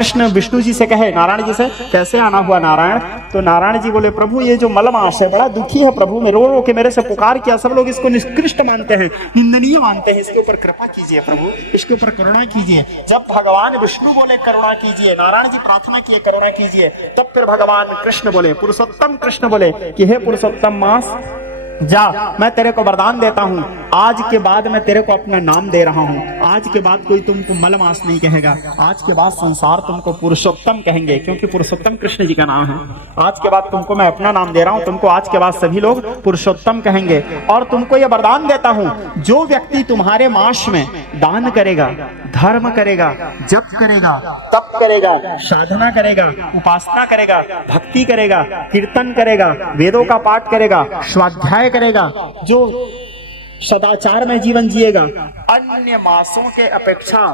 कृष्ण विष्णु जी से कहे, नारायण जी से, कैसे आना हुआ नारायण? तो नारायण जी बोले, प्रभु ये जो मलमास है बड़ा दुखी है प्रभु, में रो रो के मेरे से पुकार किया, सब लोग इसको निष्कृष्ट मानते हैं, निंदनीय मानते हैं, इसके ऊपर कृपा कीजिए प्रभु, इसके ऊपर करुणा कीजिए। जब भगवान विष्णु बोले करुणा कीजिए, नारायण जी प्रार्थना किए करुणा कीजिए, तब फिर भगवान कृष्ण बोले, पुरुषोत्तम कृष्ण बोले कि हे पुरुषोत्तम मास, जा, मैं तेरे को वरदान देता हूँ, आज के बाद मैं तेरे को अपना नाम दे रहा हूँ, आज के बाद कोई तुमको मलमास नहीं कहेगा, आज के बाद संसार तुमको पुरुषोत्तम कहेंगे, क्योंकि पुरुषोत्तम कृष्ण जी का नाम है। आज के बाद तुमको मैं अपना नाम दे रहा हूँ, तुमको आज के बाद सभी लोग पुरुषोत्तम कहेंगे। और तुमको यह वरदान देता हूँ, जो व्यक्ति तुम्हारे मास में दान करेगा, धर्म करेगा, जप करेगा, तप करेगा, साधना करेगा, उपासना करेगा, भक्ति करेगा, कीर्तन करेगा, वेदों का पाठ करेगा, स्वाध्याय करेगा, जो सदाचार में जीवन जिएगा, अन्य मासों के अपेक्षा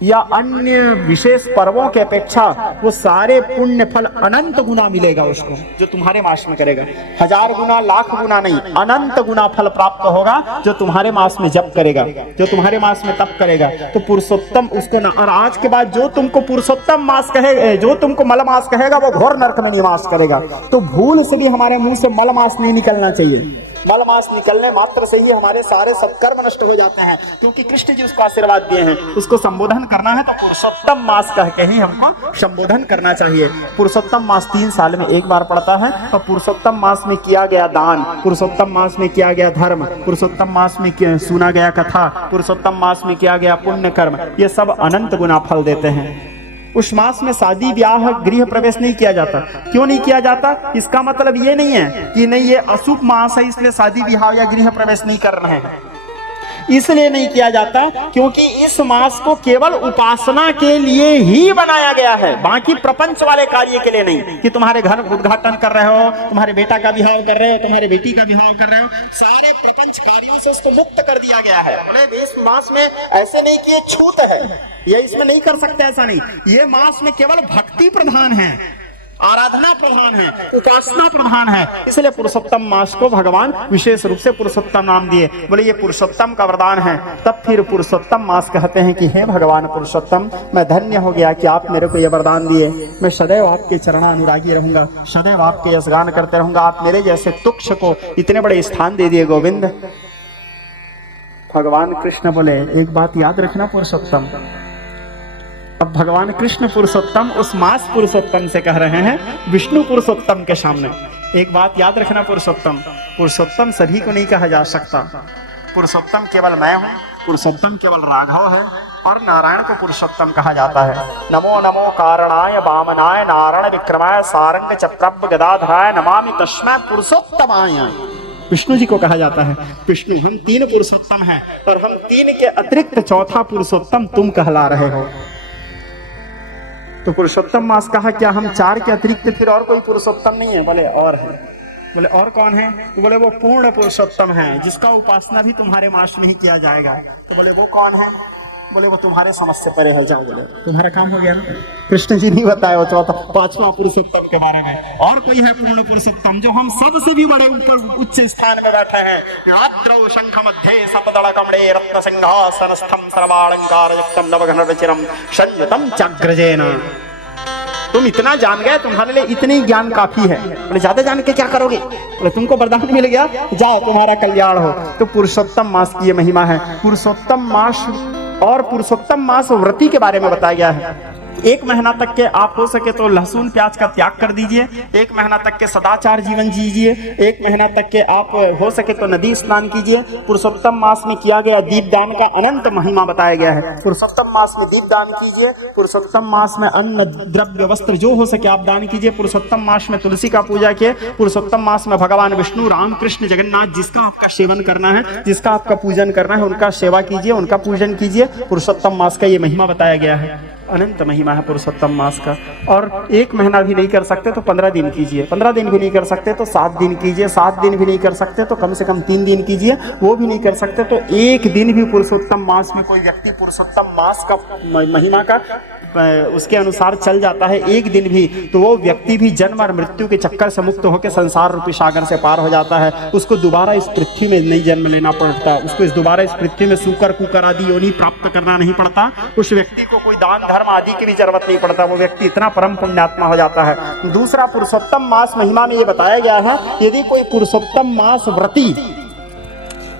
या अन्य विशेष पर्वों के अपेक्षा वो सारे पुण्य फल अनंत गुना मिलेगा उसको, जो तुम्हारे मास में करेगा। 1000 गुना, लाख गुना नहीं, अनंत गुना फल प्राप्त होगा जो तुम्हारे मास में जप करेगा, जो तुम्हारे मास में तप करेगा। तो पुरुषोत्तम उसको ना, और आज के बाद जो तुमको पुरुषोत्तम मास कहेगा, जो तुमको मलमास कहेगा, वो घोर नरक में निवास करेगा। तो भूल से भी हमारे मुंह से मलमास नहीं निकलना चाहिए। मलमास निकलने मात्र से ही हमारे सारे सत्कर्म नष्ट हो जाते हैं, क्योंकि कृष्ण जी उसको आशीर्वाद दिए हैं। उसको संबोधन करना है तो पुरुषोत्तम मास कह के ही हमको संबोधन करना चाहिए। पुरुषोत्तम मास 3 साल में एक बार पड़ता है, और पुरुषोत्तम मास में किया गया दान, पुरुषोत्तम मास में किया गया धर्म, पुरुषोत्तम मास में सुना गया कथा, पुरुषोत्तम मास में किया गया पुण्य कर्म, ये सब अनंत गुना फल देते हैं। उस मास में शादी ब्याह गृह प्रवेश नहीं किया जाता। क्यों नहीं किया जाता? इसका मतलब ये नहीं है कि नहीं ये अशुभ मास है इसलिए शादी ब्याह या गृह प्रवेश नहीं कर रहे हैं, इसलिए नहीं किया जाता क्योंकि इस मास को केवल उपासना के लिए ही बनाया गया है, बाकी प्रपंच वाले कार्य के लिए नहीं। कि तुम्हारे घर उद्घाटन कर रहे हो, तुम्हारे बेटा का विवाह कर रहे हो, तुम्हारे बेटी का विवाह कर रहे हो, सारे प्रपंच कार्यों से उसको मुक्त कर दिया गया है। बोले इस मास में ऐसे नहीं कि ये छूत है, ये इसमें नहीं कर सकते, ऐसा नहीं। ये मास में केवल भक्ति प्रधान है, आराधना प्रधान है, उपासना प्रधान है, इसलिए पुरुषोत्तम मास को भगवान विशेष रूप से पुरुषोत्तम नाम दिए। बोले ये पुरुषोत्तम का वरदान है। तब फिर पुरुषोत्तम मास कहते हैं कि हे भगवान पुरुषोत्तम, मैं धन्य हो गया कि आप मेरे को ये वरदान दिए। मैं सदैव आपके चरणानुरागी रहूंगा, सदैव आपके यशगान करते रहूंगा। आप मेरे जैसे तुक्ष को इतने बड़े स्थान दे दिए गोविंद। भगवान कृष्ण बोले एक बात याद रखना पुरुषोत्तम। अब भगवान कृष्ण पुरुषोत्तम उस मास पुरुषोत्तम से कह रहे हैं विष्णु पुरुषोत्तम के सामने। एक बात याद रखना पुरुषोत्तम, पुरुषोत्तम सभी को नहीं कहा जा सकता। पुरुषोत्तम केवल मैं हूँ, पुरुषोत्तम केवल राघव है, और नारायण को पुरुषोत्तम कहा जाता है। नमो नमो कारणाय वामनाय नारायण विक्रमाय सारंग चक्रभ गदाधराय नमामि तस्मै पुरुषोत्तमाय। विष्णु जी को कहा जाता है विष्णु। हम 3 पुरुषोत्तम हैं, और हम 3 के अतिरिक्त चौथा पुरुषोत्तम तुम कहला रहे हो। तो पुरुषोत्तम मास कहा, क्या हम 4 के अतिरिक्त फिर और कोई पुरुषोत्तम नहीं है? बोले और है। बोले और कौन है? तो बोले वो पूर्ण पुरुषोत्तम है, जिसका उपासना भी तुम्हारे मास में ही किया जाएगा। तो बोले वो कौन है? बोले वो तुम्हारे समझ से परे है, जाओ। बोले तुम्हारा काम हो गया ना। कृष्ण जी नहीं बताया वो चौथा 5वां पुरुषोत्तम के बारे में। और कोई है पूर्ण पुरुषोत्तम जो हम सबसे भी बड़े ऊपर उच्च स्थान में बैठे हैं। रात्रौ शंख मध्ये सपदल कमले रत्न सिंहासनस्थम सर्वालंकारयुक्तम नवघनरचिरम संयुतम चक्रजेन। तुम इतना जान गए, तुम्हारे लिए इतनी ज्ञान काफी है। बोले ज्यादा जान के क्या करोगे? बोले तुमको वरदान मिल गया, जाओ तुम्हारा कल्याण हो। तो पुरुषोत्तम मास की ये महिमा है। पुरुषोत्तम मास और पुरुषोत्तम मास व्रती के बारे में बताया गया है। 1 महीना तक के आप हो सके तो लहसुन प्याज का त्याग कर दीजिए। 1 महीना तक के सदाचार जीवन जीजिए। 1 महीना तक के आप हो सके तो नदी स्नान कीजिए। पुरुषोत्तम मास में किया गया दीपदान का अनंत महिमा बताया गया है। पुरुषोत्तम मास में दीपदान कीजिए। पुरुषोत्तम मास में अन्न द्रव्य वस्त्र जो हो सके आप दान कीजिए। पुरुषोत्तम मास में तुलसी का पूजा किए। पुरुषोत्तम मास में भगवान विष्णु, राम, कृष्ण, जगन्नाथ जिसका आपका सेवन करना है, जिसका आपका पूजन करना है, उनका सेवा कीजिए, उनका पूजन कीजिए। पुरुषोत्तम मास का ये महिमा बताया गया है। अनंत महिमा है पुरुषोत्तम मास का। और 1 महीना भी नहीं कर सकते तो 15 दिन कीजिए। 15 दिन भी नहीं कर सकते तो 7 दिन कीजिए। 7 दिन भी नहीं कर सकते तो कम से कम 3 दिन कीजिए। वो भी नहीं कर सकते तो 1 दिन भी पुरुषोत्तम मास में कोई व्यक्ति पुरुषोत्तम मास का महिमा का उसके अनुसार चल जाता है एक दिन भी, तो वो व्यक्ति भी जन्म और मृत्यु के चक्कर से मुक्त होकर संसार रूपी सागर से पार हो जाता है। उसको दोबारा इस पृथ्वी में नहीं जन्म लेना पड़ता, उसको दोबारा इस पृथ्वी में सूकर कुकर आदि योनि प्राप्त करना नहीं पड़ता, उस व्यक्ति को कोई दान धर्म आदि की भी जरूरत नहीं पड़ता, वो व्यक्ति इतना परम पुण्यात्मा हो जाता है। दूसरा, पुरुषोत्तम मास महिमा में ये बताया गया है, यदि कोई पुरुषोत्तम मास व्रती,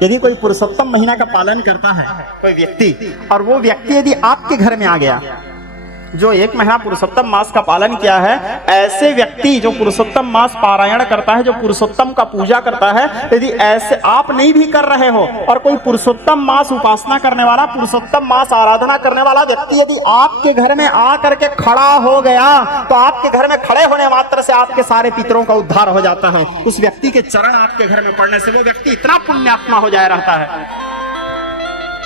यदि कोई पुरुषोत्तम महीना का पालन करता है कोई व्यक्ति, और वो व्यक्ति यदि आपके घर में आ गया, जो 1 महीना पुरुषोत्तम मास का पालन किया है, ऐसे व्यक्ति जो पुरुषोत्तम मास पारायण करता है, जो पुरुषोत्तम का पूजा करता है, यदि ऐसे आप नहीं भी कर रहे हो और कोई पुरुषोत्तम मास उपासना करने वाला, पुरुषोत्तम मास आराधना करने वाला व्यक्ति यदि आपके घर में आ करके खड़ा हो गया, तो आपके घर में खड़े होने मात्र से आपके सारे पितरों का उद्धार हो जाता है। उस व्यक्ति के चरण आपके घर में पड़ने से वो व्यक्ति इतना पुण्यात्मा हो जाया रहता है,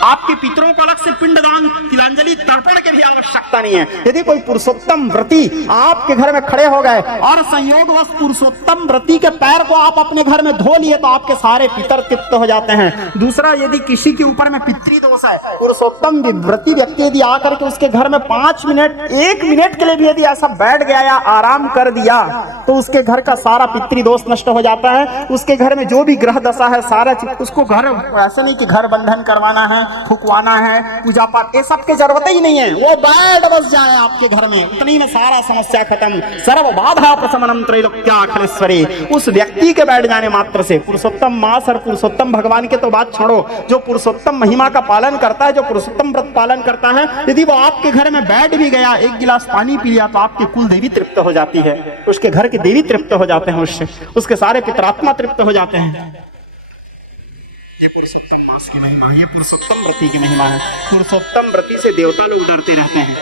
आपके पितरों को अलग से पिंडदान तिलांजलि तर्पण की भी आवश्यकता नहीं है। यदि कोई पुरुषोत्तम व्रती आपके घर में खड़े हो गए और संयोगवश पुरुषोत्तम व्रती के पैर को आप अपने घर में धो लिए, तो आपके सारे पितर तृप्त हो जाते हैं। दूसरा, यदि किसी के ऊपर में पितृदोष है, पुरुषोत्तम व्रती व्यक्ति यदि आकर के उसके घर में 5 मिनट 1 मिनट के लिए भी यदि ऐसा बैठ गया या आराम कर दिया, तो उसके घर का सारा पितृदोष नष्ट हो जाता है। उसके घर में जो भी ग्रह दशा है सारा चीज, उसको घर ऐसे नहीं कि घर बंधन करवाना है, फुकवाना है, पूजा पाठ, ये सब की जरूरत ही नहीं है, वो बैठ बस जाए आपके घर में, उतनी में सारा समस्या खत्म। सर्व बाधा प्रशमनम त्रैलोक्याखिलेश्वरी, उस व्यक्ति के बैठ जाने मात्र से, पुरुषोत्तम मास और पुरुषोत्तम भगवान के तो बात छोड़ो, जो पुरुषोत्तम महिमा का पालन करता है, जो पुरुषोत्तम व्रत पालन करता है, यदि वो आपके घर में बैठ भी गया, 1 गिलास पानी पी लिया, तो आपकी कुल देवी तृप्त हो जाती है, उसके घर के देवी तृप्त हो जाते हैं, उससे उसके सारे पितरात्मा तृप्त हो जाते हैं। ये पुरुषोत्तम मास की महिमा है, ये पुरुषोत्तम व्रती की महिमा है। पुरुषोत्तम व्रती से देवता लोग डरते रहते हैं,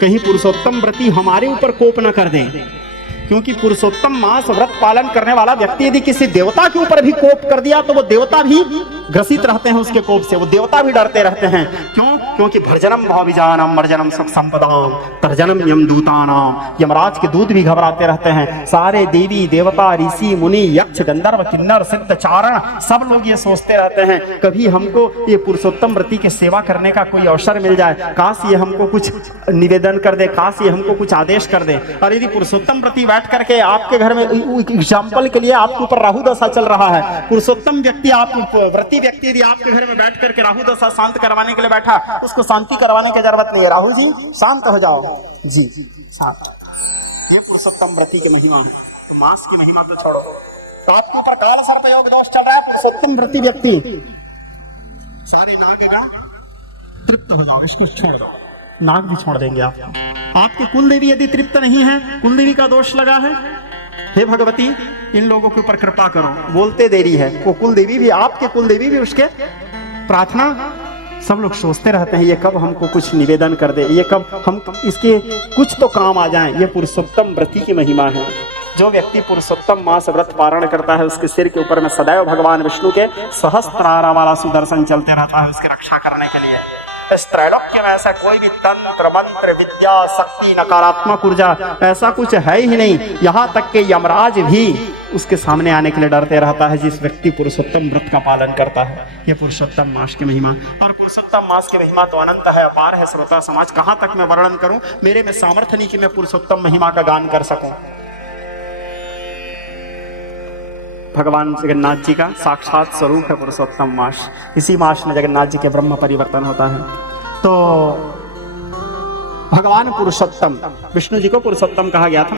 कहीं पुरुषोत्तम व्रती हमारे ऊपर कोप न कर दें, क्योंकि पुरुषोत्तम मास व्रत पालन करने वाला व्यक्ति यदि किसी देवता के ऊपर भी कोप कर दिया, तो वो देवता भी ग्रसित रहते हैं उसके कोप से, वो देवता भी डरते रहते हैं। क्यों? क्योंकि भर्जनम भाविजानम मर्जनम सुख संपदाम तर्जनम यमदूतानाम, यमराज के दूत भी घबराते रहते हैं। सारे देवी देवता ऋषि मुनि यक्ष गंधर्व किन्नर सिद्ध चारण सब लोग ये सोचते रहते हैं, कभी हमको ये पुरुषोत्तम व्रती की सेवा करने का कोई अवसर मिल जाए, काश ये हमको कुछ निवेदन कर दे, काश ये हमको कुछ आदेश कर दे। और यदि पुरुषोत्तम व्रती बैठ करके आपके घर में, एग्जाम्पल के लिए आपके ऊपर राहु दशा चल रहा है, पुरुषोत्तम व्यक्ति, आप व्रती व्यक्ति यदि आपके घर में बैठ करके राहु दशा शांत करवाने के लिए बैठा, उसको शांति करवाने की जरूरत नहीं है, राहु जी शांत हो जाओ जी, शांत। ये पुरुषोत्तम व्रती की महिमा। तो मास की महिमा तो छोड़ो, तो आपके ऊपर काल सर्प योग दोष चल रहा है, पुरुषोत्तम व्रती व्यक्ति, सारे नागगण तृप्त हो जाओ, इसको छोड़ दो, नाग भी छोड़ देंगे आप। आपके कुल देवी यदि तृप्त नहीं है, कुल देवी का दोष लगा है, हे भगवती इन लोगों के ऊपर कृपा करो, बोलते देरी है, वो कुल देवी भी, आपके कुल देवी भी उसके प्रार्थना, सब लोग सोचते रहते हैं ये कब हमको कुछ निवेदन कर दे, ये कब हम इसके कुछ तो काम आ जाए। ये पुरुषोत्तम व्रती की महिमा है। जो व्यक्ति पुरुषोत्तम मास व्रत पारण करता है, उसके सिर के ऊपर में सदैव भगवान विष्णु के सहस्त्रारा वाला सुदर्शन चलते रहता है उसकी रक्षा करने के लिए। इस त्रैलोक्य में ऐसा कोई भी तंत्र मंत्र विद्या शक्ति नकारात्मक ऊर्जा ऐसा कुछ है ही नहीं, यहाँ तक कि यमराज भी उसके सामने आने के लिए डरते रहता है जिस व्यक्ति पुरुषोत्तम व्रत का पालन करता है। ये पुरुषोत्तम मास की महिमा। और पुरुषोत्तम मास की महिमा तो अनंत है, अपार है श्रोता समाज, कहाँ तक मैं वर्णन करूं, मेरे में सामर्थ्य नहीं कि मैं पुरुषोत्तम महिमा का गान कर सकूं। भगवान जगन्नाथ जी का साक्षात स्वरूप है पुरुषोत्तम मास। इसी मास में जगन्नाथ जी के ब्रह्म परिवर्तन होता है। तो भगवान पुरुषोत्तम, विष्णु जी को पुरुषोत्तम कहा गया था।